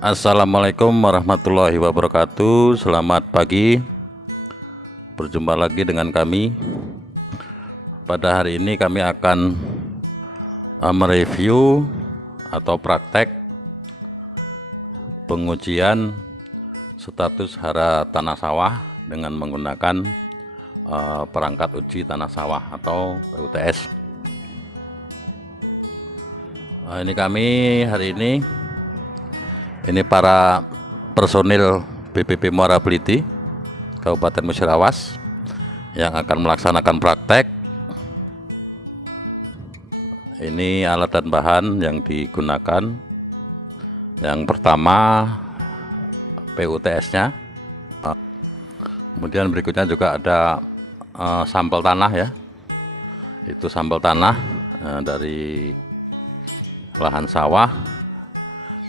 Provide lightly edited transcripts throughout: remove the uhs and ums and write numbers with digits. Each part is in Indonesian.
Assalamualaikum warahmatullahi wabarakatuh. Selamat pagi. Berjumpa lagi dengan kami. Pada hari ini kami akan mereview atau praktek pengujian status hara tanah sawah dengan menggunakan perangkat uji tanah sawah atau PUTS. Ini kami hari ini para personil BPP Muara Beliti Kabupaten Musirawas yang akan melaksanakan praktek. Ini alat dan bahan yang digunakan. Yang pertama PUTS-nya, kemudian berikutnya juga ada sampel tanah ya. Itu sampel tanah dari lahan sawah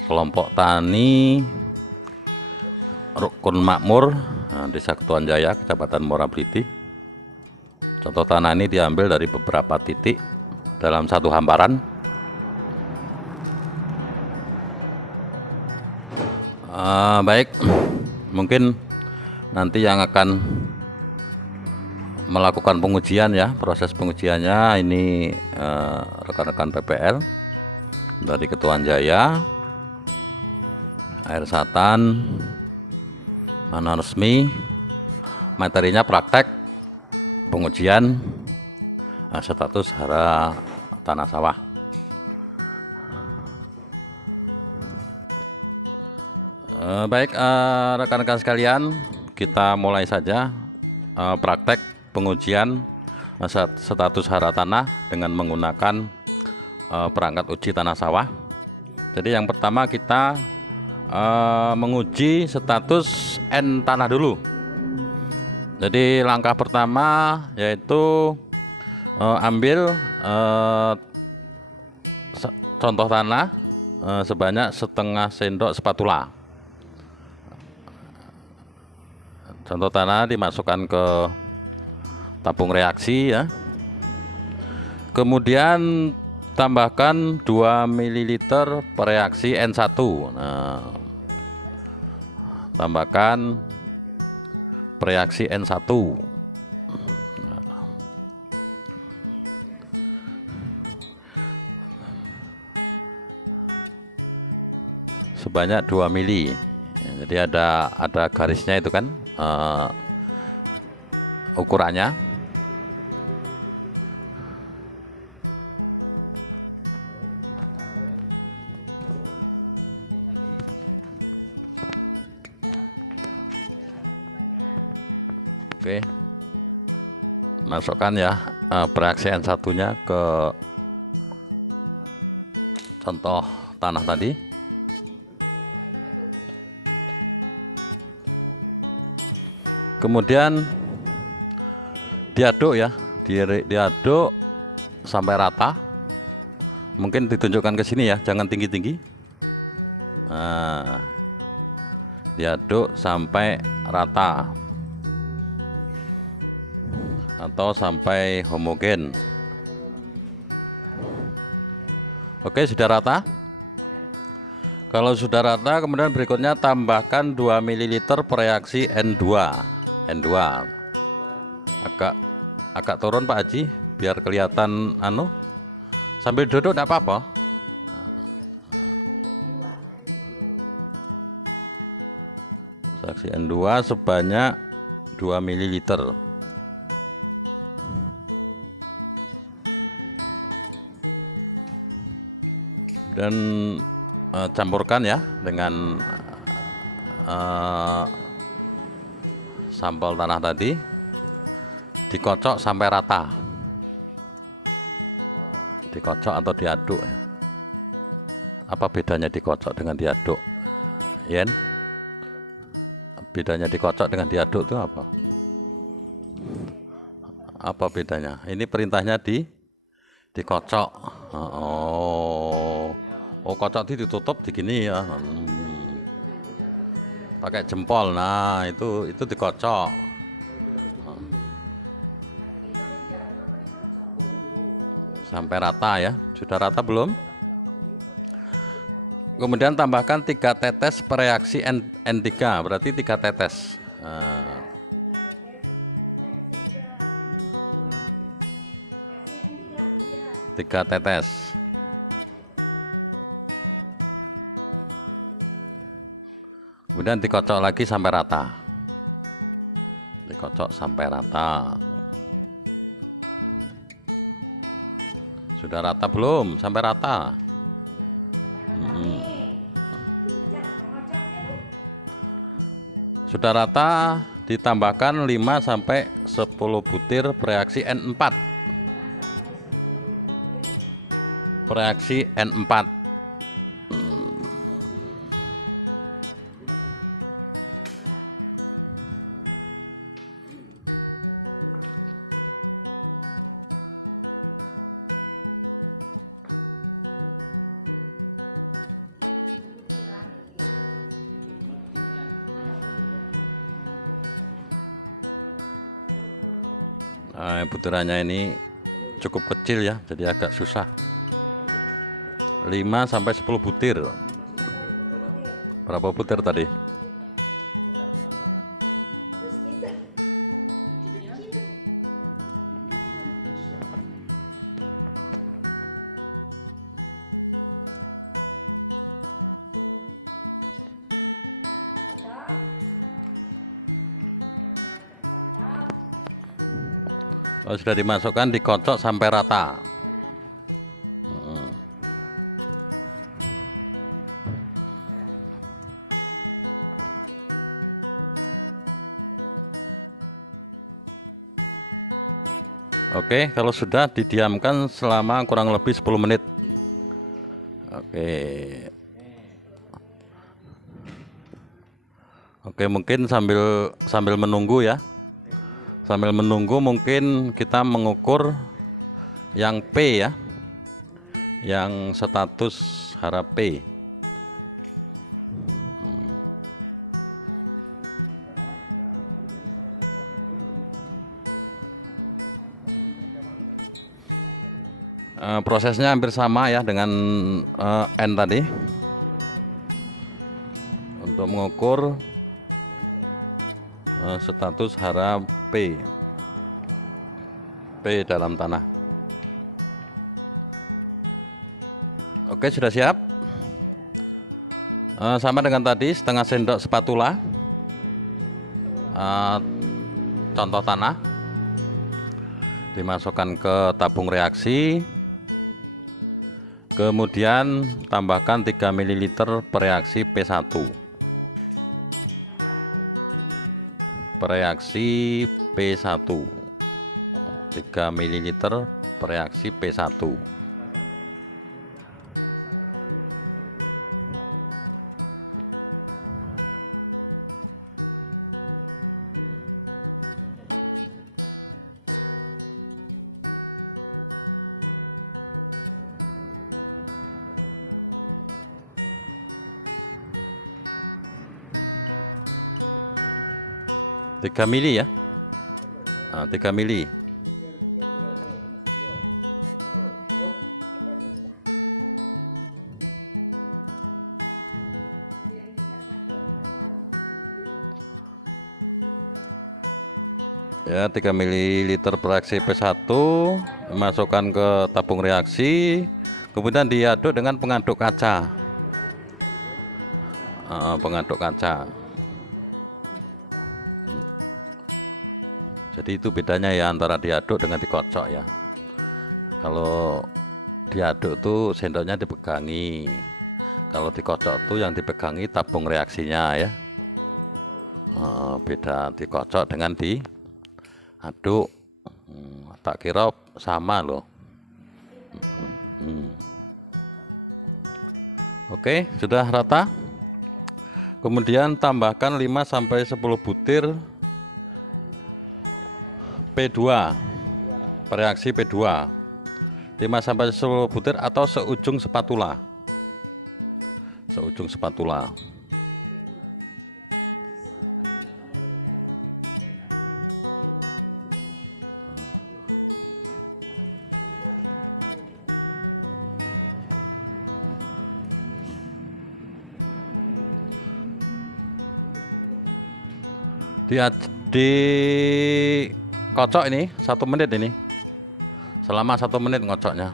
kelompok tani Rukun Makmur, Desa Ketuan Jaya, Kecamatan Muara Beliti. Contoh tanah ini diambil dari beberapa titik dalam satu hamparan. Baik, mungkin nanti yang akan melakukan pengujian ya, proses pengujiannya ini rekan-rekan PPL dari Ketuan Jaya, Air Satan, Mana Resmi. Materinya praktek pengujian status hara tanah sawah. Baik, rekan-rekan sekalian, kita mulai saja praktek pengujian status hara tanah dengan menggunakan perangkat uji tanah sawah. Jadi yang pertama kita menguji status N tanah dulu. Jadi langkah pertama yaitu ambil contoh tanah sebanyak setengah sendok spatula. Contoh tanah dimasukkan ke tabung reaksi ya. Kemudian tambahkan 2 ml per reaksi N1. Nah, tambahkan reaksi N1. Sebanyak 2 mili. Jadi ada garisnya itu kan ukurannya. Oke, masukkan ya reaksi N1 nya ke contoh tanah tadi. Kemudian diaduk ya, diaduk sampai rata. Mungkin ditunjukkan ke sini ya, jangan tinggi-tinggi. Nah, diaduk sampai rata atau sampai homogen. Oke, sudah rata. Kalau sudah rata, kemudian berikutnya tambahkan 2 ml per reaksi N2. Agak turun Pak Haji biar kelihatan sambil duduk enggak apa-apa. Reaksi N2 sebanyak 2 ml. Dan campurkan ya dengan sampel tanah tadi, dikocok sampai rata. Dikocok atau diaduk. Apa bedanya dikocok dengan diaduk? Yen? Bedanya dikocok dengan diaduk itu apa? Apa bedanya? Ini perintahnya dikocok. Oh, kocok ditutup di gini ya. Pakai jempol. Nah, itu dikocok. Sampai rata ya. Sudah rata belum? Kemudian tambahkan 3 tetes pereaksi N3, berarti 3 tetes. Nah, 3 tetes. Kemudian dikocok lagi sampai rata. Dikocok sampai rata. Sudah rata belum? Sampai rata. Sudah rata, ditambahkan 5 sampai 10 butir pereaksi N4. Pereaksi N4. Nah, butirannya ini cukup kecil ya, jadi agak susah. 5 sampai 10 butir. Berapa butir tadi? Oh, sudah dimasukkan, dikocok sampai rata. Oke, kalau sudah didiamkan selama kurang lebih 10 menit. Oke. Oke, mungkin sambil menunggu ya. Sambil menunggu mungkin kita mengukur yang P ya. Yang status hara P. Prosesnya hampir sama ya dengan N tadi. Untuk mengukur status hara P dalam tanah. Oke, sudah siap. Sama dengan tadi, setengah sendok spatula contoh tanah dimasukkan ke tabung reaksi. Kemudian tambahkan 3 ml pereaksi P1. Pereaksi P1. 3 ml pereaksi P1. Tiga mili ya, 3 mili. Ya, 3 ml pereaksi P1 masukkan ke tabung reaksi, kemudian diaduk dengan pengaduk kaca. Pengaduk kaca. Jadi itu bedanya ya antara diaduk dengan dikocok ya. Kalau diaduk tuh sendoknya dipegangi, kalau dikocok tuh yang dipegangi tabung reaksinya ya. Beda dikocok dengan diaduk. Tak kira sama loh. Oke, sudah rata. Kemudian tambahkan 5 sampai 10 butir P2, pereaksi P2, 5 sampai 10 butir atau seujung spatula. Seujung spatula. di, di kocok ini 1 menit ini, selama 1 menit ngocoknya.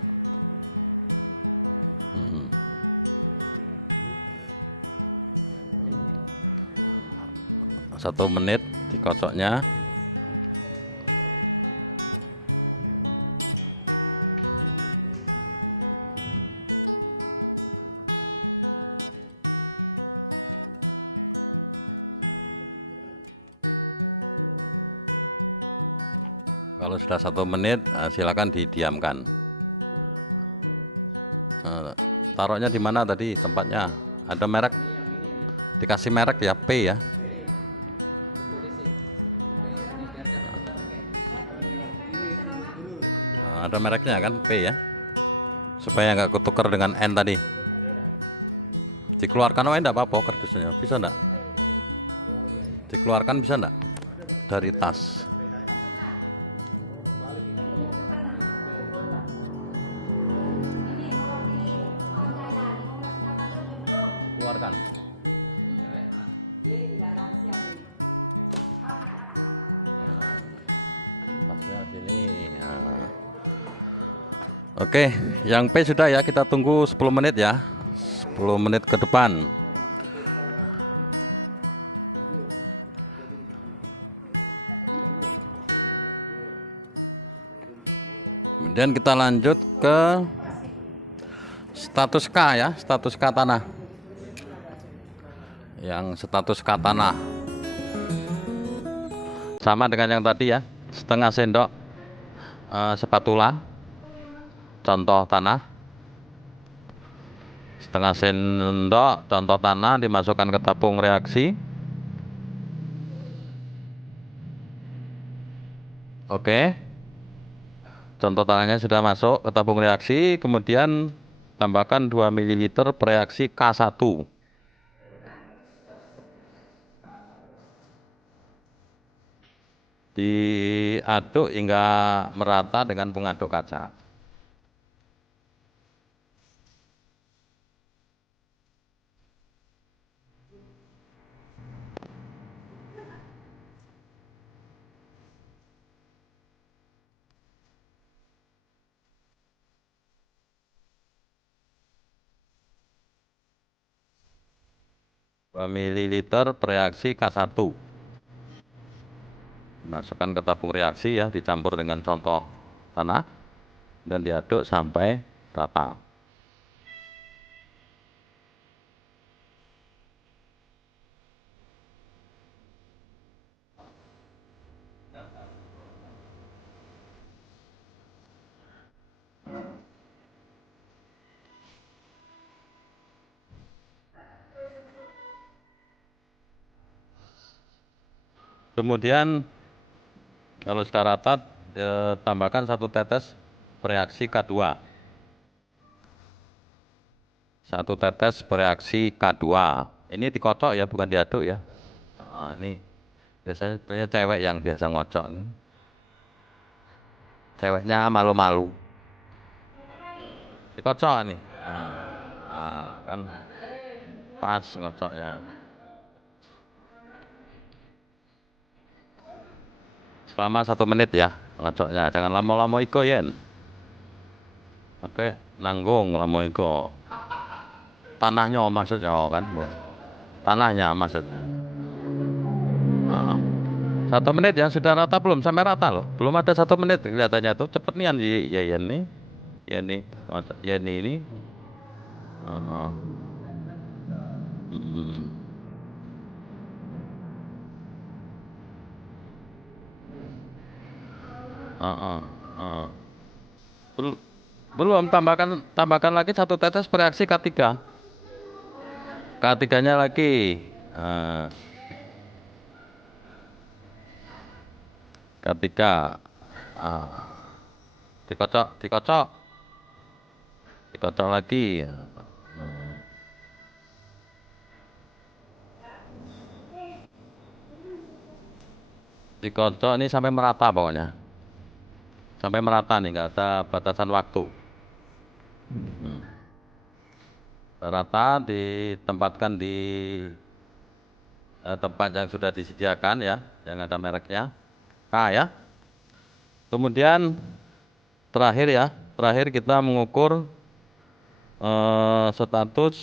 1 menit dikocoknya. Kalau sudah 1 menit, silakan didiamkan. Taruhnya di mana tadi tempatnya? Ada merek? Dikasih merek ya, P ya. Ada mereknya kan, P ya. Supaya nggak ketukar dengan N tadi. Dikeluarkan aja enggak apa-apa kardusnya. Bisa enggak? Dikeluarkan bisa enggak? Dari tas. Keluarkan. Tasnya sini. Nah. Oke, yang P sudah ya, kita tunggu 10 menit ya. 10 menit ke depan. Kemudian kita lanjut ke status K ya, status K tanah. Yang status K tanah sama dengan yang tadi ya, setengah sendok spatula contoh tanah, setengah sendok contoh tanah dimasukkan ke tabung reaksi. Oke, contoh tanahnya sudah masuk ke tabung reaksi. Kemudian tambahkan 2 ml reaksi K1. Diaduk hingga merata dengan pengaduk kaca. Ml reaksi K1 masukkan ke tabung reaksi ya, dicampur dengan contoh tanah dan diaduk sampai rata. Kemudian kalau sudah rata, tambahkan 1 tetes reaksi K2. 1 tetes reaksi K2. Ini dikocok ya, bukan diaduk ya. Nah, ini biasanya cewek yang biasa ngocok. Ceweknya malu-malu. Dikocok nih. Nah, kan pas ngocoknya. Selama 1 menit ya ngocoknya, jangan lama-lama iko yen. Oke, nanggung lama iko. Tanahnya maksudnya kan, tanahnya maksudnya. 1 menit ya, sudah rata belum? Sampai rata loh, belum ada 1 menit kelihatannya tuh, cepet nian ya yen nih, yen ini. Belum, tambahkan lagi 1 tetes reaksi K3. K3-nya lagi. K3. Dikocok lagi. Dikocok ini sampai merata pokoknya. Sampai merata nih, nggak ada batasan waktu. Rata, ditempatkan di tempat yang sudah disediakan ya, yang ada mereknya K ya. Kemudian terakhir kita mengukur status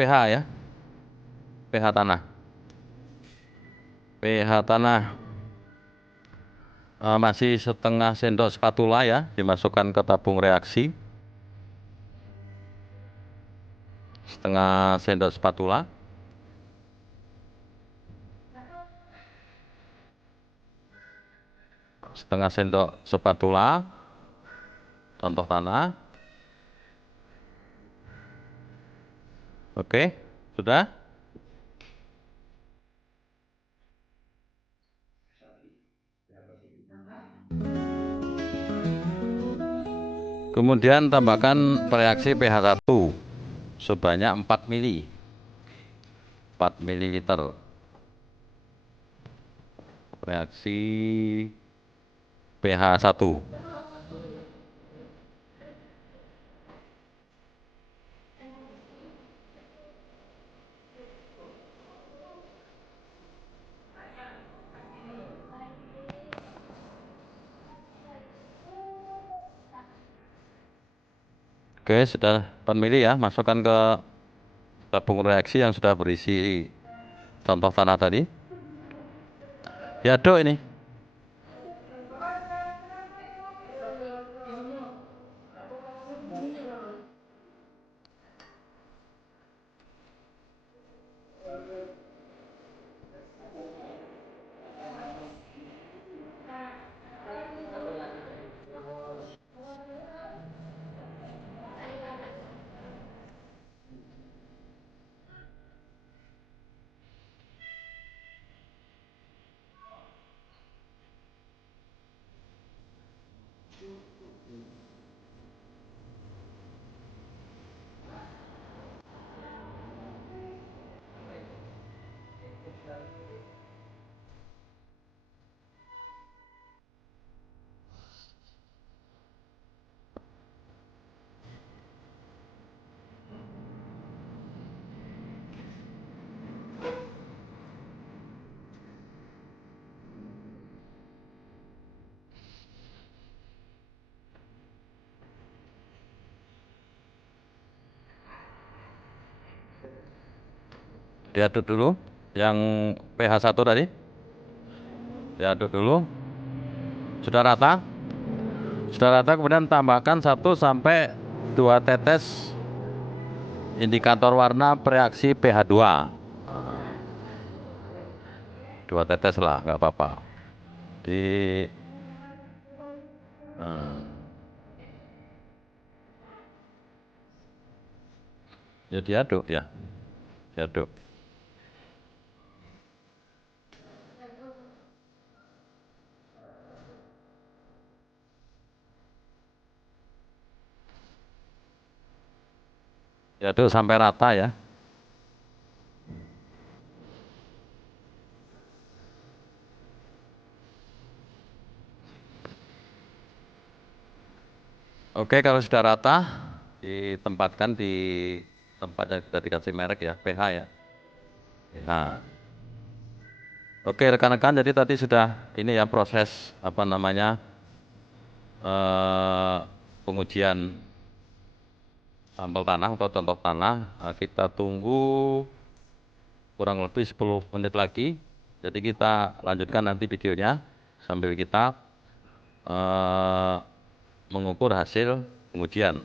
pH ya, pH tanah. pH tanah masih setengah sendok spatula ya, dimasukkan ke tabung reaksi. Setengah sendok spatula. Setengah sendok spatula contoh tanah. Oke, sudah. Kemudian tambahkan reaksi pH 1 sebanyak 4 mili. 4 ml. Reaksi pH 1. Oke, sudah 4 mili ya, masukkan ke tabung reaksi yang sudah berisi contoh tanah tadi. Diaduk ini. Diaduk dulu yang pH 1 tadi. Diaduk dulu. Sudah rata? Sudah rata, kemudian tambahkan 1 sampai 2 tetes indikator warna bereaksi pH 2. 2 tetes lah, nggak apa-apa. Di ya diaduk ya. Diaduk. Diaduk sampai rata ya. Oke, kalau sudah rata, ditempatkan di tempat yang sudah dikasih merek ya, pH ya. Nah, oke rekan-rekan, jadi tadi sudah ini ya proses apa namanya pengujian sampel tanah atau contoh tanah. Kita tunggu kurang lebih 10 menit lagi. Jadi kita lanjutkan nanti videonya sambil kita mengukur hasil pengujian.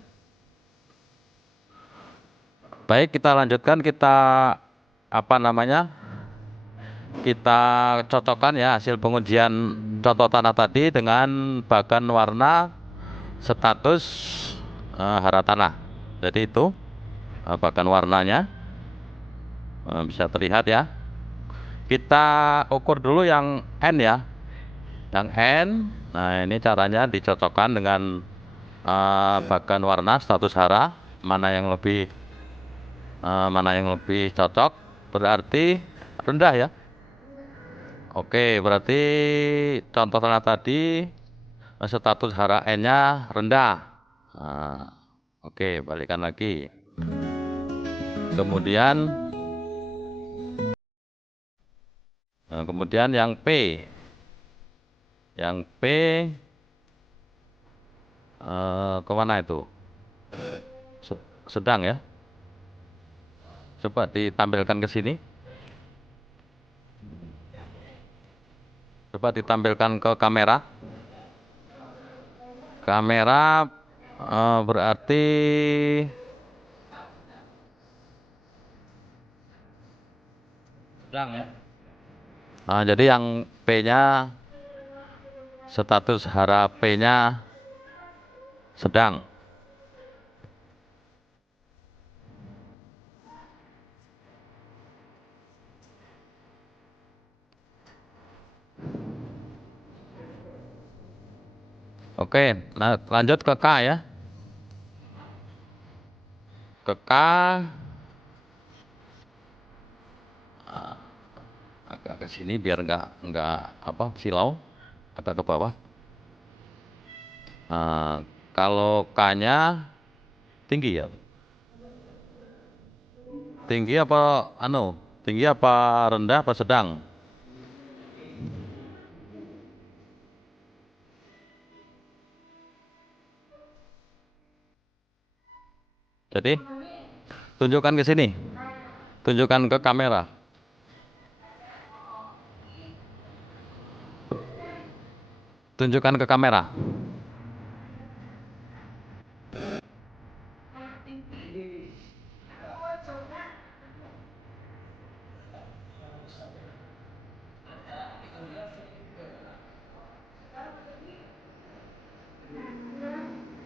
Baik, kita lanjutkan, kita apa namanya? Kita cocokkan ya hasil pengujian contoh tanah tadi dengan bagan warna status hara tanah. Jadi itu bagan warnanya bisa terlihat ya. Kita ukur dulu yang N ya. Yang N, nah ini caranya dicocokkan dengan bagan warna status hara, mana yang lebih cocok, berarti rendah ya. Oke, berarti contoh tanah tadi status hara N-nya rendah. Nah, oke, balikan lagi. Kemudian Nah, kemudian yang P. Yang P kemana itu? Sedang ya. Coba ditampilkan ke sini. Coba ditampilkan ke kamera. Kamera berarti sedang ya. Nah, jadi yang P-nya status hara P-nya sedang. Oke, lanjut ke K ya. Ke K agak ke sini biar nggak apa silau, agak ke bawah. Kalau K-nya tinggi ya. Tinggi apa Tinggi apa rendah apa sedang? Jadi tunjukkan ke sini. Tunjukkan ke kamera. Tunjukkan ke kamera.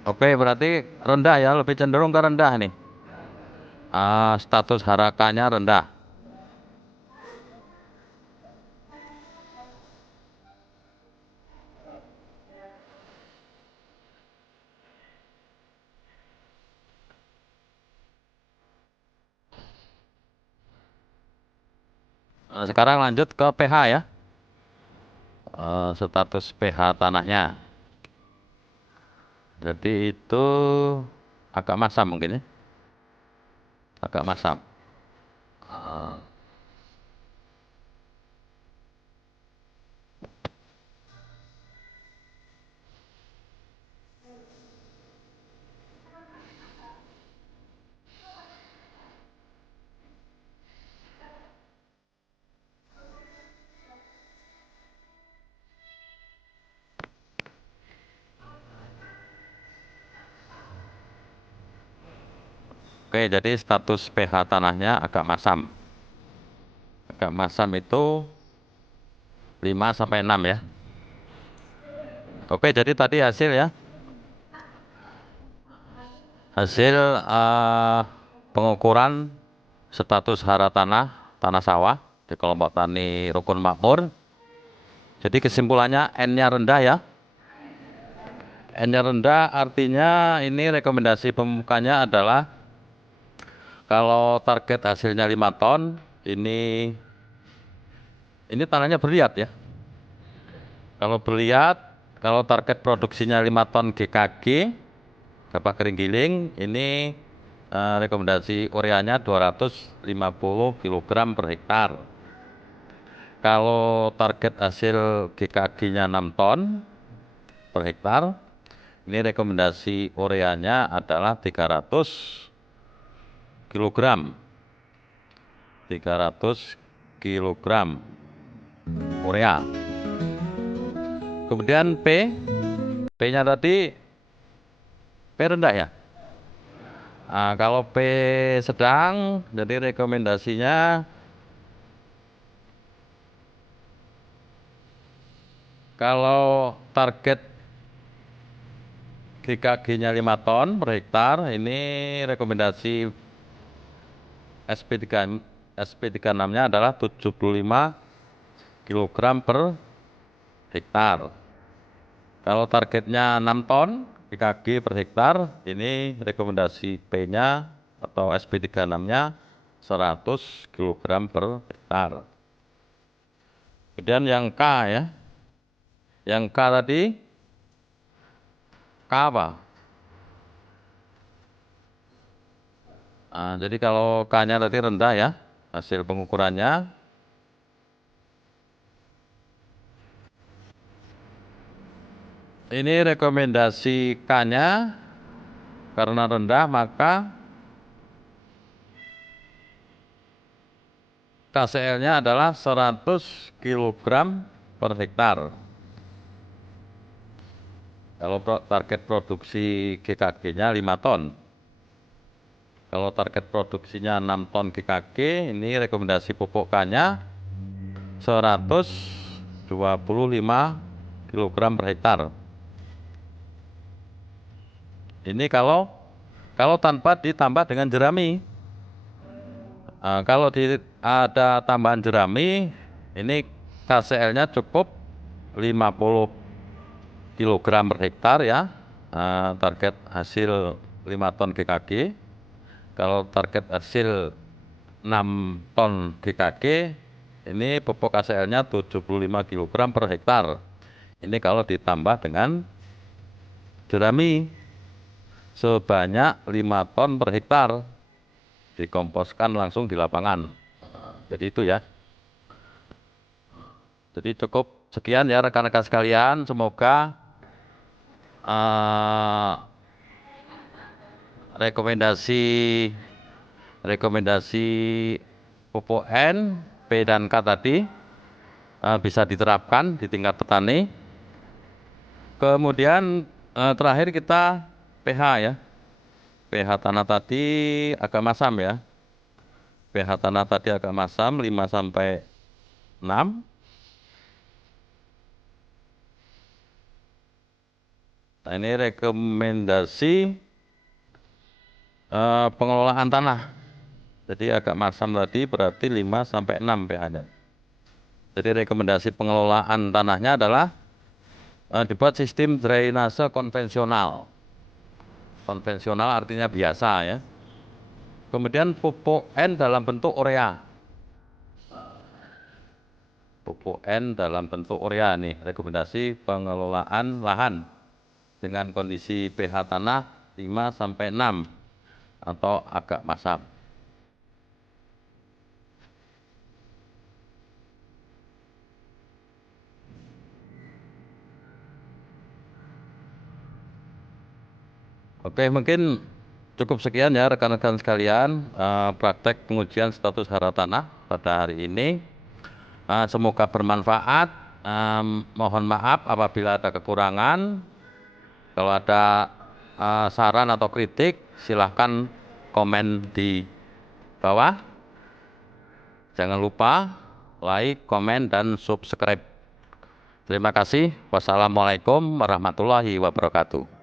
Oke, berarti rendah ya, lebih cenderung ke rendah nih. Status harakanya rendah. Sekarang lanjut ke pH ya. Status pH tanahnya. Jadi itu agak masam mungkin ya. Agak masam. Oke, jadi status pH tanahnya agak masam. Agak masam itu 5 sampai 6 ya. Oke, jadi tadi hasil ya. Hasil pengukuran status hara tanah sawah di kelompok tani rukun makmur. Jadi kesimpulannya N-nya rendah ya. N-nya rendah artinya ini rekomendasi pemukanya adalah kalau target hasilnya 5 ton, ini tanahnya berliat ya. Kalau berliat, kalau target produksinya 5 ton GKG, gabah kering giling, ini rekomendasi ureanya 250 kg per hektar. Kalau target hasil GKG-nya 6 ton per hektar, ini rekomendasi ureanya adalah 300 kg. 300 kg urea. Kemudian P-nya tadi P rendah ya. Kalau P sedang, jadi rekomendasinya kalau target GKG-nya 5 ton per hektar, ini rekomendasi SP36-nya adalah 75 kg per hektar. Kalau targetnya 6 ton GKG per hektar, ini rekomendasi P-nya atau SP36-nya 100 kg per hektar. Kemudian yang K ya. Yang K tadi, K apa? Jadi kalau K-nya tadi rendah ya, hasil pengukurannya. Ini rekomendasi K-nya karena rendah maka KCL-nya adalah 100 kg per hektar. Kalau target produksi GKG-nya 5 ton. Kalau target produksinya 6 ton GKG, ini rekomendasi pupuk K-nya 125 kg per hektar. Ini kalau tanpa ditambah dengan jerami. Kalau ada tambahan jerami, ini KCL-nya cukup 50 kg per hektar ya. Target hasil 5 ton GKG. Kalau target hasil 6 ton GKG, ini pupuk KCL-nya 75 kg per hektar. Ini kalau ditambah dengan jerami sebanyak 5 ton per hektar. Dikomposkan langsung di lapangan. Jadi itu ya. Jadi cukup sekian ya rekan-rekan sekalian. Semoga rekomendasi pupuk N, P dan K tadi bisa diterapkan di tingkat petani. Kemudian terakhir kita pH ya. pH tanah tadi agak masam ya. pH tanah tadi agak masam 5 sampai 6. Nah, ini rekomendasi pengelolaan tanah. Jadi agak masam tadi berarti 5 sampai 6 pH-nya. Jadi rekomendasi pengelolaan tanahnya adalah dibuat sistem drainase konvensional. Konvensional artinya biasa ya. Kemudian pupuk N dalam bentuk urea. Pupuk N dalam bentuk urea nih, rekomendasi pengelolaan lahan dengan kondisi pH tanah 5 sampai 6 atau agak masam. Oke, mungkin cukup sekian ya rekan-rekan sekalian praktek pengujian status hara tanah pada hari ini. Semoga bermanfaat. Mohon maaf apabila ada kekurangan. Kalau ada saran atau kritik, silahkan komen di bawah. Jangan lupa like, komen, dan subscribe. Terima kasih. Wassalamualaikum warahmatullahi wabarakatuh.